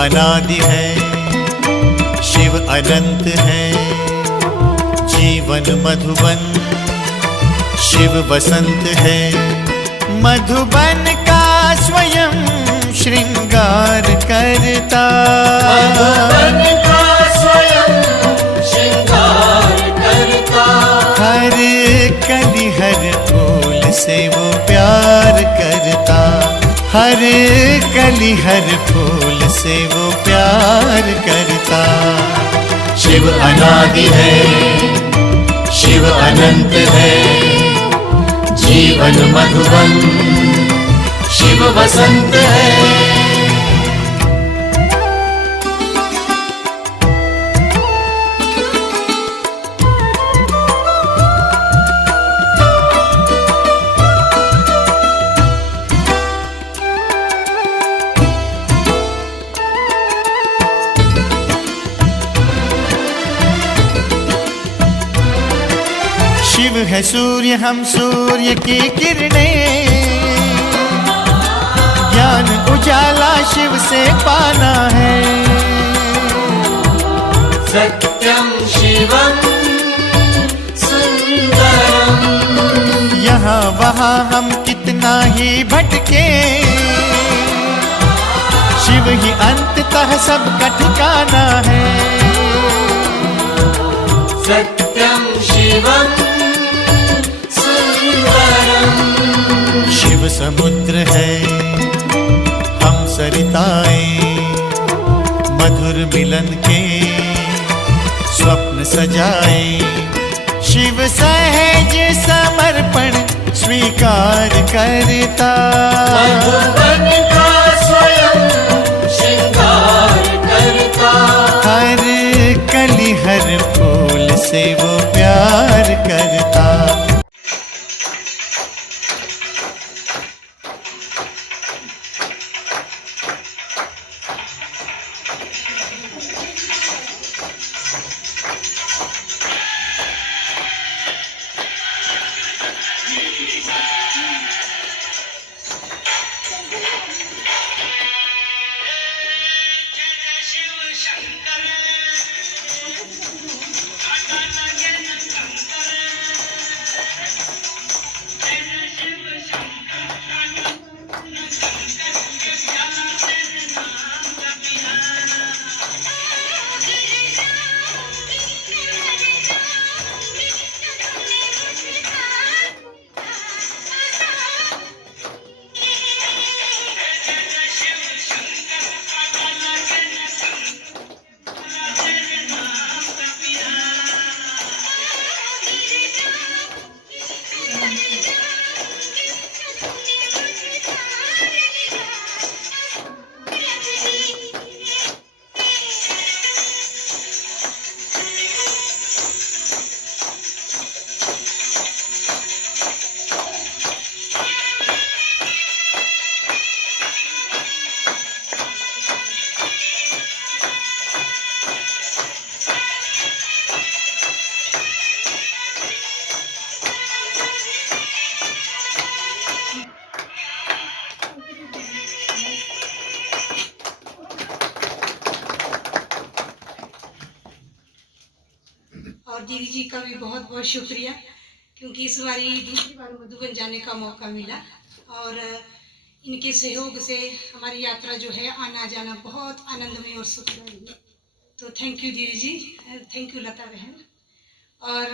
अनादि है, शिव अनंत है। जीवन मधुबन, शिव वसंत है। मधुबन का स्वयं श्रृंगार करता, मधुबन का स्वयं श्रृंगार करता। हर कली हर फूल से वो प्यार करता, हर कली हर फूल से वो प्यार करता। शिव अनादि है, शिव अनंत है। जीवन मधुबन, शिव वसंत है। शिव है सूर्य, हम सूर्य की किरणें। ज्ञान उजाला शिव से पाना है। सत्यम शिवम सुंदरम। यहाँ वहाँ हम कितना ही भटके, शिव ही अंततः सबका ठिकाना है। सत्यम शिवम सुंदरम। शिव समुद्र है, हम सरिताएं। मधुर मिलन के स्वप्न सजाए। शिव सहज समर्पण स्वीकार करता, मधुबन का स्वयं श्रृंगार करता। हर कली हर फूल से वो प्यार करता। और दीदी जी का भी बहुत बहुत शुक्रिया, क्योंकि इस बारी दूसरी बार मधुबन जाने का मौका मिला और इनके सहयोग से हमारी यात्रा जो है आना जाना बहुत आनंदमय और सुखदायी है। तो थैंक यू दीदी जी, थैंक यू लता बहन। और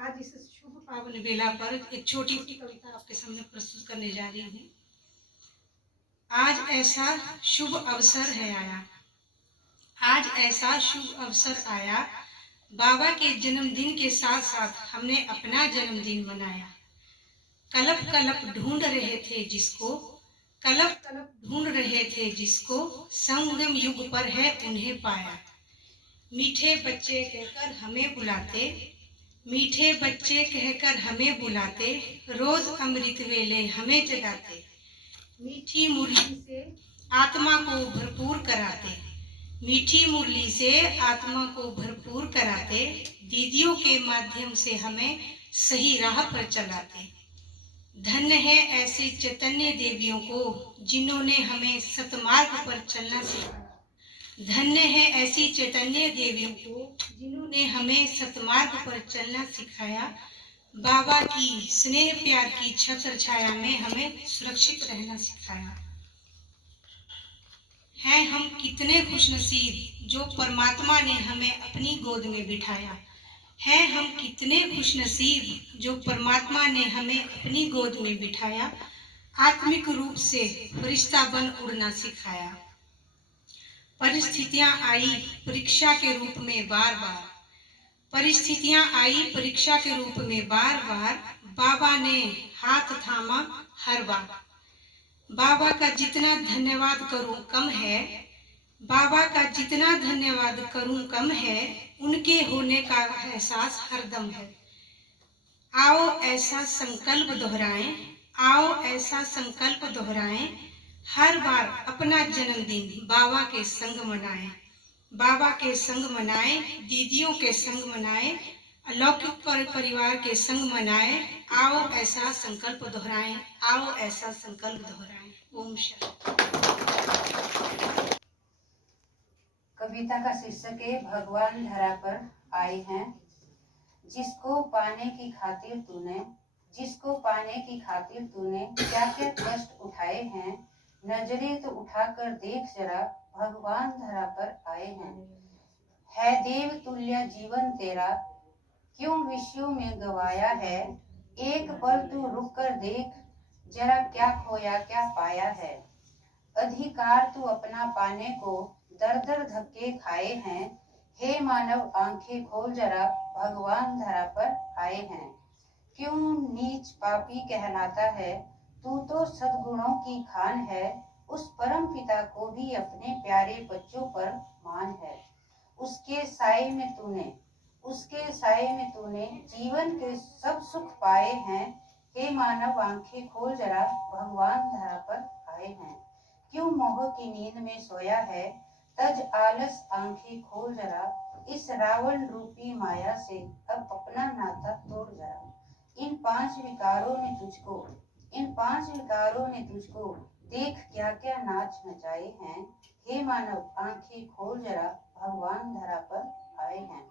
आज इस शुभ पावन बेला पर एक छोटी सी कविता आपके सामने प्रस्तुत करने जा रही हूँ। आज ऐसा शुभ अवसर है आया, आज ऐसा शुभ अवसर आया, बाबा के जन्मदिन के साथ साथ हमने अपना जन्मदिन मनाया। कलप कलप ढूंढ रहे थे जिसको, कलप कलप ढूंढ रहे थे जिसको, संगम युग पर है उन्हें पाया। मीठे बच्चे कहकर हमें बुलाते, मीठे बच्चे कहकर हमें बुलाते, रोज अमृत वेले हमें जगाते। मीठी मुरली से आत्मा को भरपूर कराते, मीठी मुरली से आत्मा को भरपूर कराते, दीदियों के माध्यम से हमें सही राह पर चलाते। धन्य है ऐसे चैतन्य देवियों को जिन्होंने हमें सतमार्ग पर चलना सिखाया। धन्य है ऐसी चैतन्य देवियों को जिन्होंने हमें सतमार्ग पर चलना सिखाया। बाबा की स्नेह प्यार की छत्र छाया में हमें सुरक्षित रहना सिखाया। हैं हम कितने खुशनसीब जो परमात्मा ने हमें अपनी गोद में बिठाया। हैं हम कितने खुशनसीब जो परमात्मा ने हमें अपनी गोद में बिठाया। आत्मिक रूप से फरिश्ता बन उड़ना सिखाया। परिस्थितियां आई परीक्षा के रूप में बार बार, परिस्थितियां आई परीक्षा के रूप में बार बार, बाबा ने हाथ थामा हर बार। बाबा का जितना धन्यवाद करूं कम है, बाबा का जितना धन्यवाद करूं कम है, उनके होने का एहसास हरदम है। आओ ऐसा संकल्प दोहराएं, आओ ऐसा संकल्प दोहराएं, हर बार अपना जन्मदिन बाबा के संग मनाएं। बाबा के संग मनाएं, दीदियों के संग मनाएं, अलौकिक परिवार के संग मनाएं। आओ ऐसा संकल्प दोहराएं, आओ ऐसा संकल्प दोहराएं। ओम शांति। कविता का शीर्षक है भगवान धरा पर आए हैं। जिसको पाने की खातिर तूने, जिसको पाने की खातिर तूने क्या क्या कष्ट उठाए हैं, नजरें तो उठाकर देख जरा, भगवान धरा पर आए हैं। है देव तुल्य जीवन तेरा, क्यों विश्व में गवाया है। एक पल तू रुक कर देख जरा, क्या खोया क्या पाया है। अधिकार तू अपना पाने को दर दर धक्के खाए हैं। हे मानव आंखें खोल जरा, भगवान धरा पर आए हैं। क्यों नीच पापी कहलाता है, तू तो सद्गुणों की खान है। उस परम पिता को भी अपने प्यारे बच्चों पर मान है। उसके साए में तूने, उसके साए में तूने जीवन के सब सुख पाए हैं। हे मानव आंखें खोल जरा, भगवान धरा पर आए हैं। क्यों मोह की नींद में सोया है, तज आलस आंखें खोल जरा। इस रावण रूपी माया से अब अपना नाता तोड़ जरा। इन पांच विकारों ने तुझको, इन पांच विकारों ने तुझको देख क्या क्या नाच नचाए हैं। हे मानव आंखें खोल जरा, भगवान धरा पर आए हैं।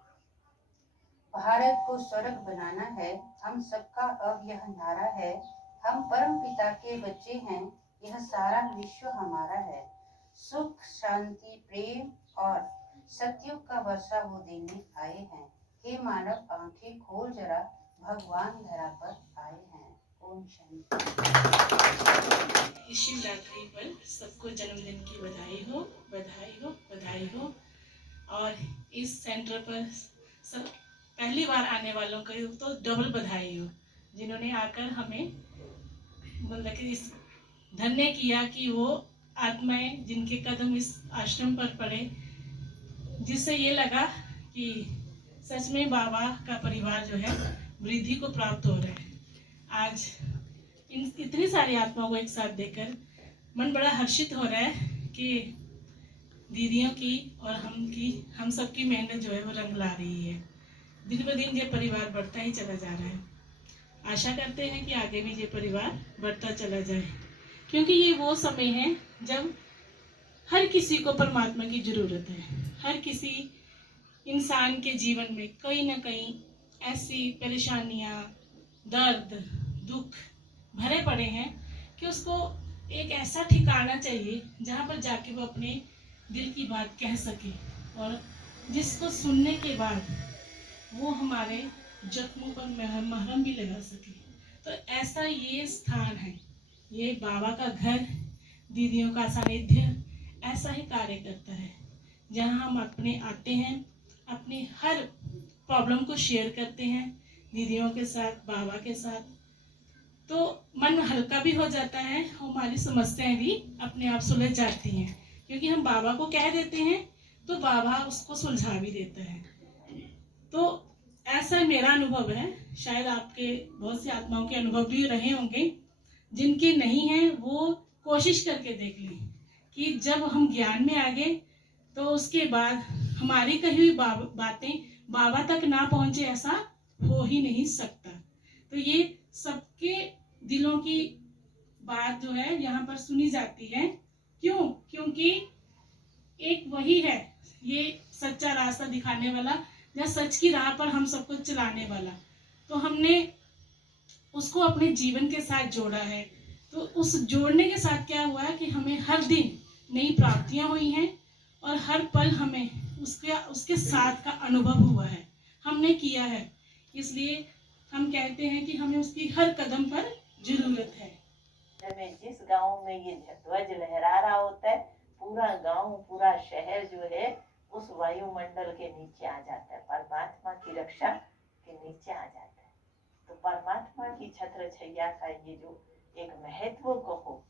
भारत को स्वर्ग बनाना है, हम सबका अब यह नारा है। हम परम पिता के बच्चे हैं, यह सारा विश्व हमारा है। सुख शांति प्रेम और सतयुग का वर्षा वो देने आए हैं। हे मानव आंखें खोल जरा, भगवान धरा पर आए हैं। ओम शांति। शिवरात्रि पर सबको जन्मदिन की बधाई हो, बधाई हो, बधाई हो। और इस सेंटर पर सब पहली बार आने वालों को तो डबल बधाई हो, जिन्होंने आकर हमें मतलब कि इस धन्य किया कि वो आत्माएं जिनके कदम इस आश्रम पर पड़े, जिससे ये लगा कि सच में बाबा का परिवार जो है वृद्धि को प्राप्त हो रहा है। आज इन इतनी सारी आत्माओं को एक साथ देखकर मन बड़ा हर्षित हो रहा है कि दीदियों की और हम सब की मेहनत जो है वो रंग ला रही है। दिन ब दिन ये परिवार बढ़ता ही चला जा रहा है। आशा करते हैं कि आगे भी ये परिवार बढ़ता चला जाए, क्योंकि ये वो समय है जब हर किसी को परमात्मा की जरूरत है। हर किसी इंसान के जीवन में कहीं ना कहीं ऐसी परेशानियां, दर्द, दुख भरे पड़े हैं कि उसको एक ऐसा ठिकाना चाहिए जहाँ पर जाके वो अपने दिल की बात कह सके और जिसको सुनने के बाद वो हमारे जख्मों पर मरहम भी लगा सके। तो ऐसा ये स्थान है, ये बाबा का घर, दीदियों का सानिध्य ऐसा ही कार्य करता है, जहाँ हम अपने आते हैं, अपनी हर प्रॉब्लम को शेयर करते हैं दीदियों के साथ, बाबा के साथ। तो मन हल्का भी हो जाता है, हमारी समस्याएं भी अपने आप सुलझ जाती हैं, क्योंकि हम बाबा को कह देते हैं तो बाबा उसको सुलझा भी देता है। तो ऐसा मेरा अनुभव है, शायद आपके बहुत सी आत्माओं के अनुभव भी रहे होंगे। जिनके नहीं हैं वो कोशिश करके देख लें कि जब हम ज्ञान में आ गए तो उसके बाद हमारी कही हुई बातें बाबा तक ना पहुंचे, ऐसा हो ही नहीं सकता। तो ये सबके दिलों की बात जो है यहाँ पर सुनी जाती है। क्यों? क्योंकि एक वही है ये सच्चा रास्ता दिखाने वाला, या सच की राह पर हम सबको चलाने वाला। तो हमने उसको अपने जीवन के साथ जोड़ा है। तो उस जोड़ने के साथ क्या हुआ है कि हमें हर दिन नई प्राप्तियां हुई हैं और हर पल हमें उसके साथ का अनुभव हुआ है, हमने किया है। इसलिए हम कहते हैं कि हमें उसकी हर कदम पर जरूरत है। में जिस गांव में ये ध्वज लहरा रहा होता है, पूरा गांव पूरा शहर जो है उस वायुमंडल के नीचे आ जाता है, परमात्मा की रक्षा के नीचे आ जाता है। तो परमात्मा की छत्र छैया का ये जो एक महत्व कहो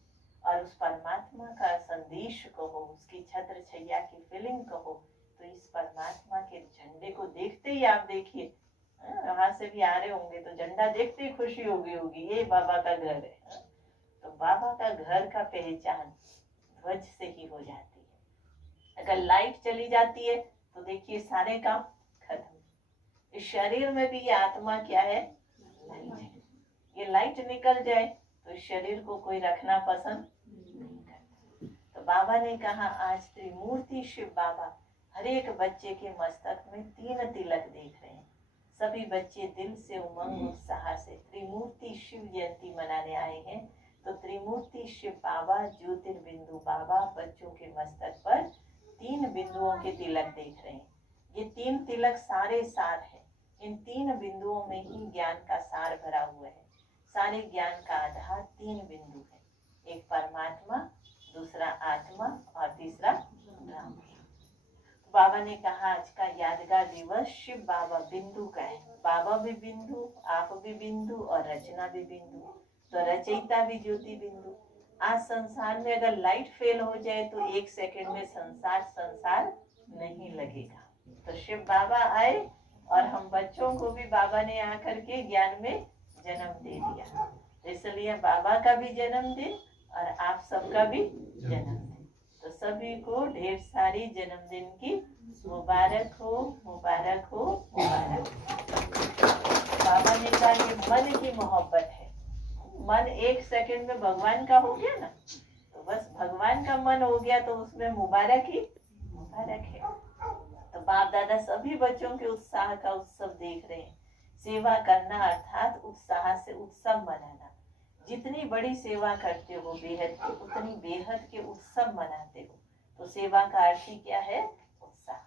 और उस परमात्मा का संदेश कहो, उसकी छत्र छैया की फीलिंग कहो, तो इस परमात्मा के झंडे को देखते ही आप देखिए, वहां से भी आ रहे होंगे तो झंडा देखते ही खुशी हो गई होगी, ये बाबा का घर है। तो बाबा का घर का पहचान ध्वज से ही हो जाती है। अगर लाइट चली जाती है तो देखिए सारे काम खत्म। इस शरीर में भी ये आत्मा क्या है, लाइट है। ये लाइट निकल जाए तो इस शरीर को कोई रखना पसंद नहीं करता। तो बाबा ने कहा आज त्रिमूर्ति शिव बाबा हर एक बच्चे के मस्तक में 3 तिलक देख रहे हैं। सभी बच्चे दिल से उमंग उत्साह से त्रिमूर्ति शिव जयंती मनाने आए हैं। तो त्रिमूर्ति शिव बाबा ज्योतिर्बिंदु बाबा बच्चों के मस्तक पर 3 बिंदुओं के तिलक देख रहे हैं। ये 3 तिलक सारे सार है। इन 3 बिंदुओं में ही ज्ञान का सार भरा हुआ है। सारे ज्ञान का आधार 3 बिंदु है, एक परमात्मा, दूसरा आत्मा और तीसरा ब्रह्म। बाबा ने कहा आज का यादगार दिवस शिव बाबा बिंदु का है। बाबा भी बिंदु, आप भी बिंदु और रचना भी बिंदु, तो रचयिता भी ज्योति बिंदु। आज संसार में अगर लाइट फेल हो जाए तो 1 सेकंड में संसार नहीं लगेगा। तो शिव बाबा आए और हम बच्चों को भी बाबा ने आकर के ज्ञान में जन्म दे दिया। इसलिए बाबा का भी जन्मदिन और आप सबका भी जन्मदिन। तो सभी को ढेर सारी जन्मदिन की मुबारक हो, मुबारक हो, मुबारक। बाबा ने कहा ये मन की मोहब्बत है। मन 1 सेकंड में भगवान का हो गया ना, तो बस भगवान का मन हो गया तो उसमें मुबारक ही मुबारक है। तो बाप दादा सभी बच्चों के उत्साह का उत्सव देख रहे हैं। सेवा करना अर्थात उत्साह से उत्सव मनाना। जितनी बड़ी सेवा करते हो बेहद की, उतनी बेहद के उत्सव मनाते हो। तो सेवा का अर्थ ही क्या है, उत्साह।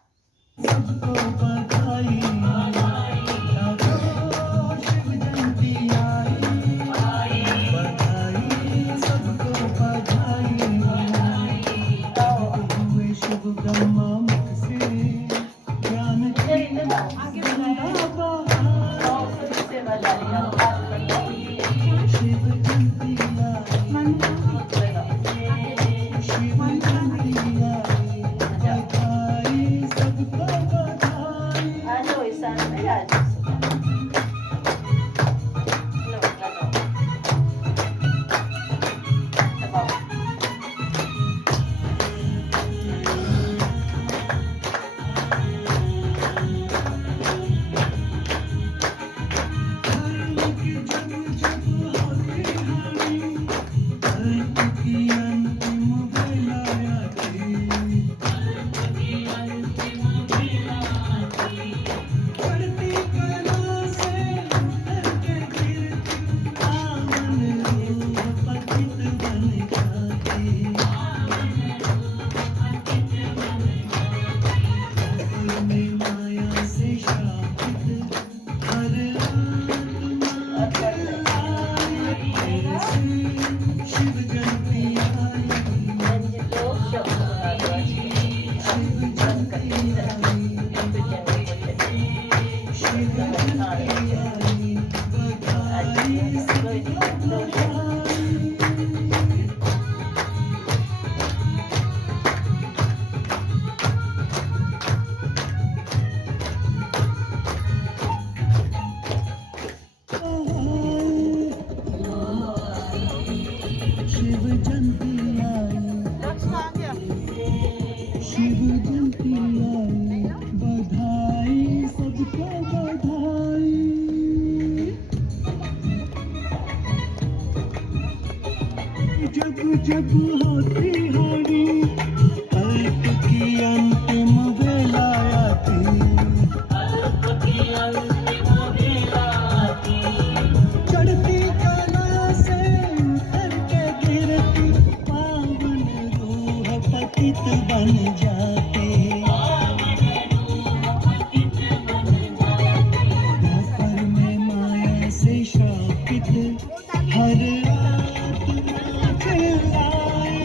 जब होती होगी अर्थ की मन जाते, द्वापर में माया से श्रापित हर आत्मा चिल्लाए।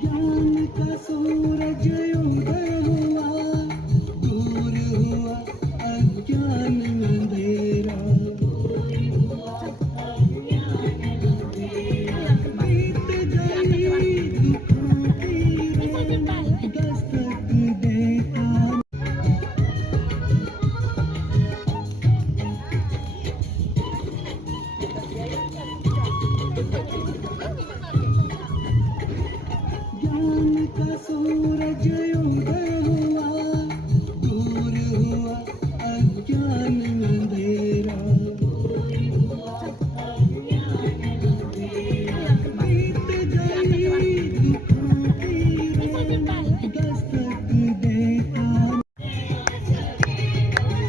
ज्ञान का सूरज उदय हुआ, दूर हुआ अज्ञान अंधेरा। बीत गई दुखों की रेल, दस्तक देता ज्ञान का सूरज उदय हुआ, दूर हुआ अज्ञान अंधेरा। बीत गई दुखों की रेल, दस्तक देता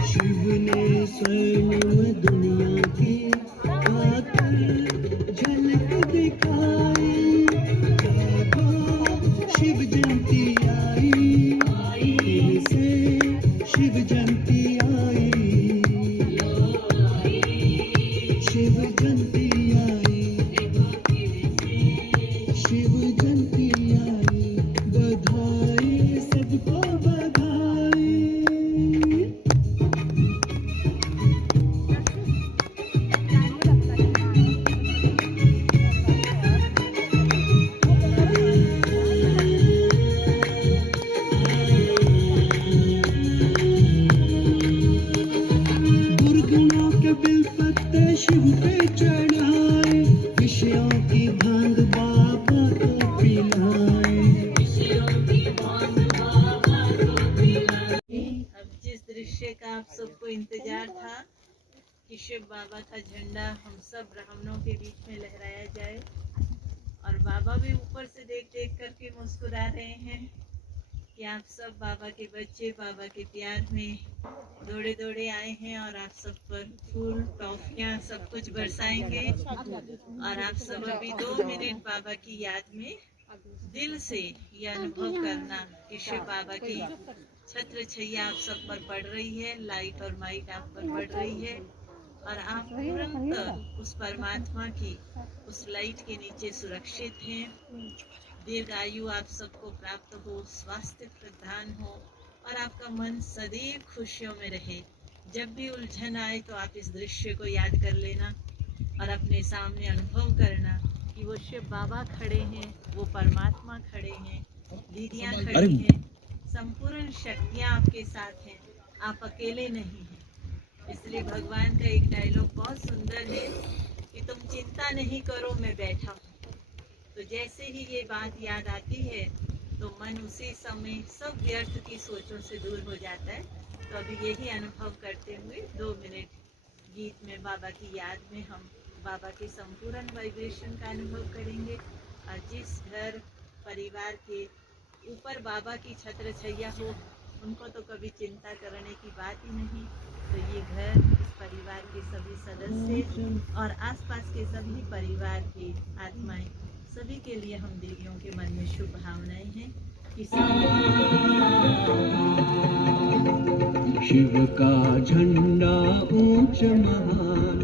शिव ने स्वयं दुनिया की आकर झलक दिखाई। जागो शिव जयंती आई, फिर से शिव जयंती आई, शिव जयंती आई, शिव जयंती आई। बधाई सबको बधाई। दुर्गुणों के बिलपत्ते शिव पे चढ़ाए, विषयों की भांग बाबा को पिलाए। अब जिस दृश्य का आप सबको इंतजार था कि शिव बाबा का झंडा हम सब ब्राह्मणों के बीच में लहराया जाए, और बाबा भी ऊपर से देख देख करके मुस्कुरा रहे हैं कि आप सब बाबा के बच्चे बाबा के प्यार में दौड़े दौड़े आए हैं, और आप सब पर फूल टॉफियाँ सब कुछ बरसाएंगे। और आप सब अभी 2 मिनट बाबा की याद में दिल से यह अनुभव करना कि शिव बाबा की छत्र छैया आप सब पर पड़ रही है, लाइट और माइट आप पर पड़ रही है, और आप तुरंत उस परमात्मा की उस लाइट के नीचे सुरक्षित हैं। दीर्घ आयु आप सबको प्राप्त हो, स्वास्थ्य प्रदान हो, और आपका मन सदैव खुशियों में रहे। जब भी उलझन आए तो आप इस दृश्य को याद कर लेना और अपने सामने अनुभव करना कि वो शिव बाबा खड़े हैं, वो परमात्मा खड़े हैं, दीदियाँ खड़ी हैं, संपूर्ण शक्तियाँ आपके साथ हैं, आप अकेले नहीं हैं। इसलिए भगवान का एक डायलॉग बहुत सुंदर है कि तुम चिंता नहीं करो, मैं बैठा हूँ। तो जैसे ही ये बात याद आती है तो मन उसी समय सब व्यर्थ की सोचों से दूर हो जाता है। तो अभी यही अनुभव करते हुए 2 मिनट गीत में बाबा की याद में हम बाबा के संपूर्ण वाइब्रेशन का अनुभव करेंगे। और जिस घर परिवार के ऊपर बाबा की छत्र छैया हो, उनको तो कभी चिंता करने की बात ही नहीं। तो ये घर, इस परिवार के सभी सदस्य और आसपास के सभी परिवार की आत्माएं, सभी के लिए हम देवियों के मन में शुभ भावनाएं हैं। शिव का झंडा ऊंच महान,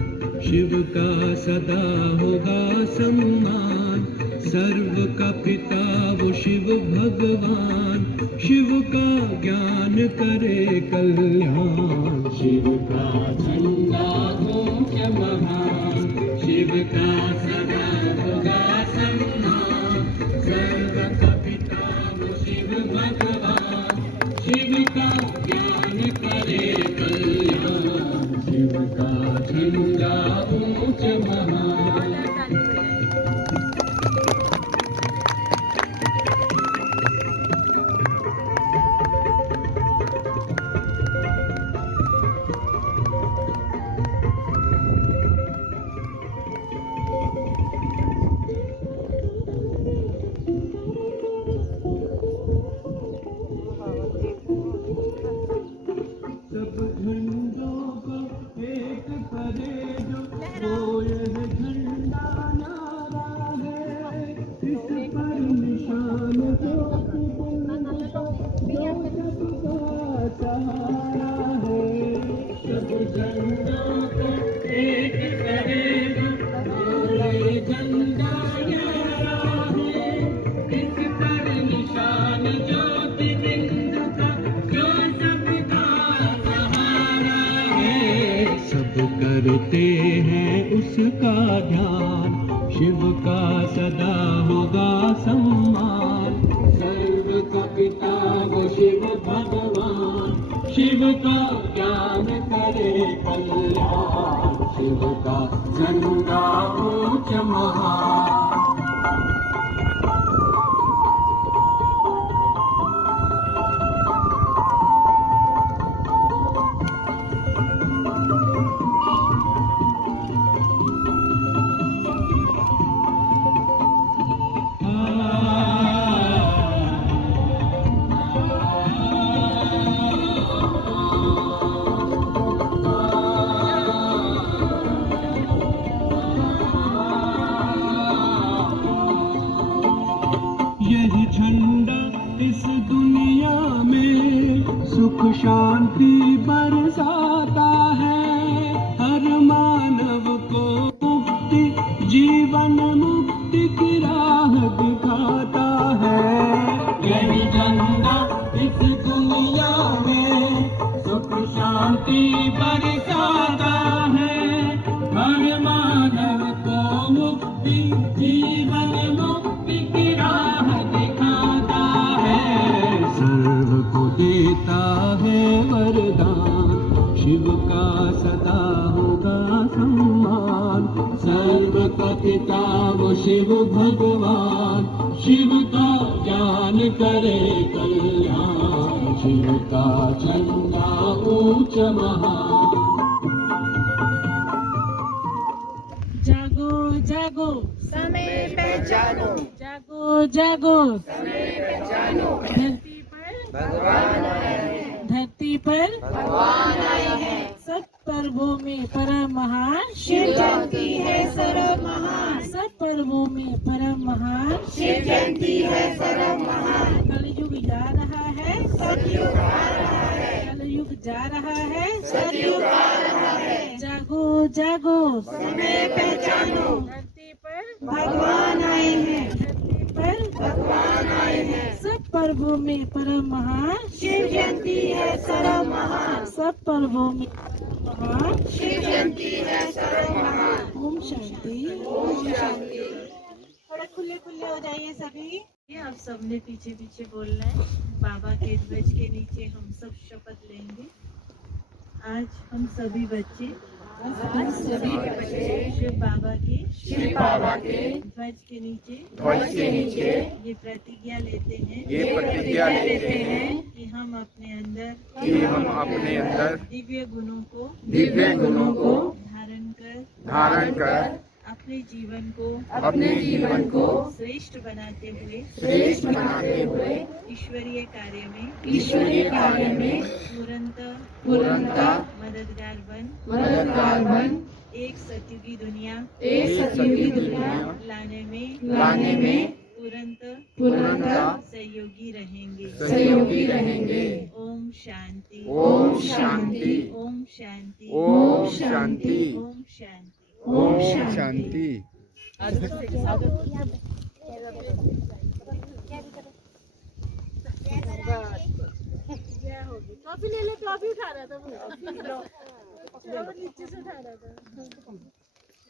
शिव का सदा होगा सम्मान। सर्व का पिता वो शिव भगवान, शिव का ज्ञान करे कल्याण। शिव का झंडा ऊंच महान, शिव का सदा होगा सम्मान। सर्व का पिता वो शिव भगवान, शिव का ज्ञान करे कल्याण। शिव का झंडा ऊंच महान। सब धन शिव का ज्ञान करे कल्याण, शिव का झंडा ऊंच महान। यही झंडा इस दुनिया में सुख शांति बरसाता है, हर मानव को मुक्ति जीवन मुक्ति की राह दिखाता है। यही झंडा इस दुनिया में सुख शांति बरसाता है, हर मानव को मुक्ति जीवन मुक्ति की राह दिखाता है। सर्व को देता है वरदान, शिव का सदा होगा सम्मान। सर्व का पिता वो शिव भगवान, शिव का ज्ञान करे कल्याण, शिव का झंडा ऊंच महान। जागो जागो समय पहचानो, जागो जागो समय पहचानो। धरती पर भगवान आए हैं, धरती पर भगवान आए हैं। सब पर्वों में परम महान शिव जयंती है सर्व महान, सब पर्वों में परम महान शिव जयंती है सर्व महान। कलयुग जा रहा है, सतयुग आ रहा है, कलयुग जा रहा है, सतयुग आ रहा है। जागो जागो समय पहचानो, धरती पर भगवान आए हैं, धरती पर भगवान आए हैं। सब पर्वों में परम महान शिव जयंती है सर्व महान, सब पर्वों में महान शिव जयंती है सर्व महान। ओम शांति, ओम शांति। थोड़ा खुले खुले हो जाइए सभी। ये आप सबने पीछे पीछे बोलना है। बाबा के ध्वज के नीचे हम सब शपथ लेंगे। आज हम सभी बच्चे शिव बाबा के ध्वज के नीचे ये प्रतिज्ञा लेते हैं कि हम अपने अंदर दिव्य गुणों को धारण कर अपने जीवन को श्रेष्ठ बनाते हुए ईश्वरीय कार्य में पूर्णतः मददगार बन एक सतयुगी दुनिया लाने में पूर्णतः सहयोगी रहेंगे। ओम शांति, ओम शांति, ओम शांति, ओम शांति, ओम शांति, ओम शांति। ट्रॉफी ले ले, ट्रॉफी उठा रहा था वो नीचे से उठा रहा था,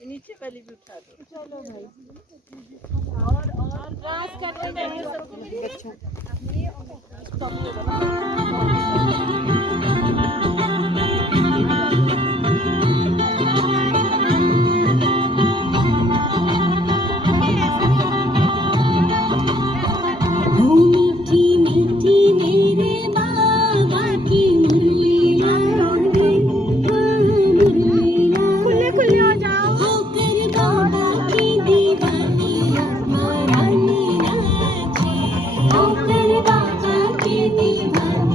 नीचे वाली भी उठा दो। चलो भाई और क्रॉस करते जाइए सबको। बाबा की दीवानी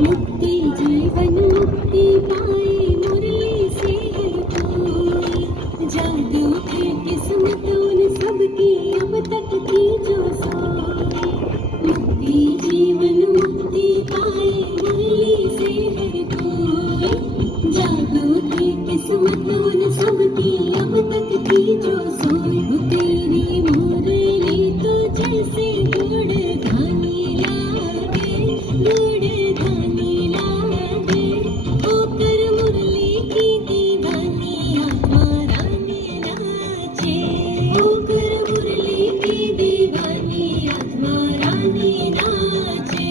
मुक्ति जीवन मुक्ति पाए मुरली से हर कोई। जाग उठे किस्मत उन सबकी अब तक की जो सोई। मुक्ति जीवन मुक्ति पाए मुरली से हर कोई। जाग उठे किस्मत उन सबकी अब तक की जो सोई। तेरी मुरली तो जैसे गुड़ धानी लागे, गुड़ धानी लागे। होकर मुरली की दीवानी आत्मा रानी नाचे। होकर मुरली की दीवानी आत्मा रानी नाचे।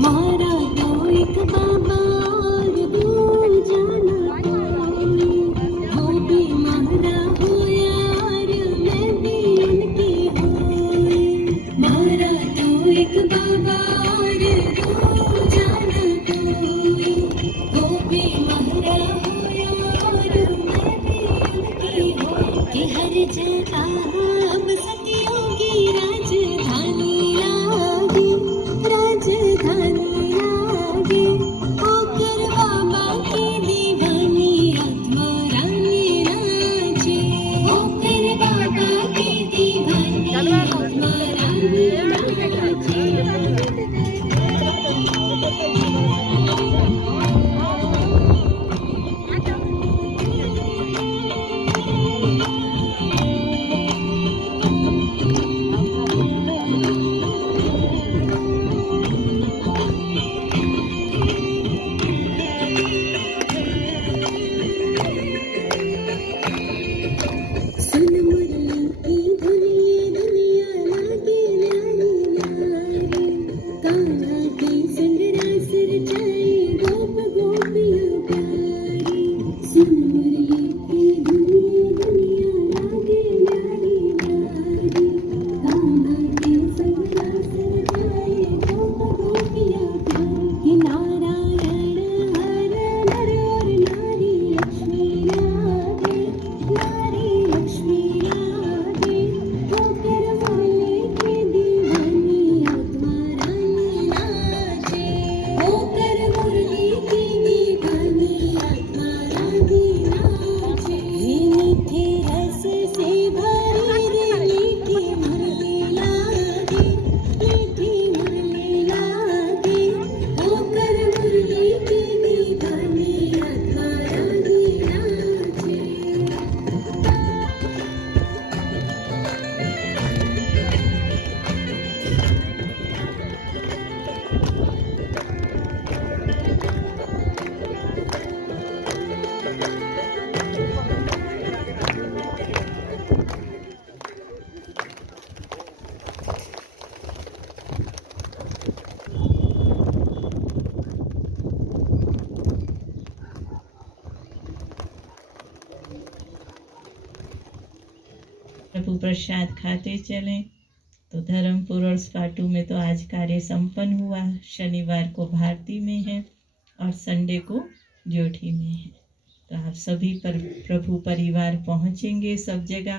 मारा तो एक बाबा और दूजाना कोई। वो भी मारा हो यार मैं भी उनकी हुई। मारा तो एक बाबा और दूजाना कोई। वो भी मारा हो यार मैं भी उनकी हुई। कि हर जगह अब सतयोगी राजधानी लागी, राजधानी लागे। होकर बाबा की दीवानी आत्मा रानी नाचे। होकर बाबा की दीवानी आत्मा रानी नाचे। सुन मुरली की धुनी दुनिया लागे न्यारी न्यारी। कान्हा के संग रास रचाए गोप गोपियाँ प्यारी। सुन मुरली की धुनी दुनिया लागे न्यारी न्यारी। कान्हा के संग रास रचाए गोप गोपियाँ प्यारी। कि नारायण हर नर और नारी लक्ष्मी लागे, नारी लक्ष्मी लागे। होकर मुरली की दीवानी आत्मा रानी नाचे। होकर मुरली की दीवानी आत्मा रानी नाचे। ये मीठे रस से भरी रे मीठी मुरली लागे, मीठी मुरली लागे। होकर मुरली की दीवानी आत्मा रानी नाचे। प्रभु प्रसाद खाते चलें। तो धर्मपुर और स्पाटू में तो आज कार्य संपन्न हुआ। शनिवार को भारती में है और संडे को जोठी में है। तो आप सभी पर प्रभु परिवार पहुंचेंगे सब जगह।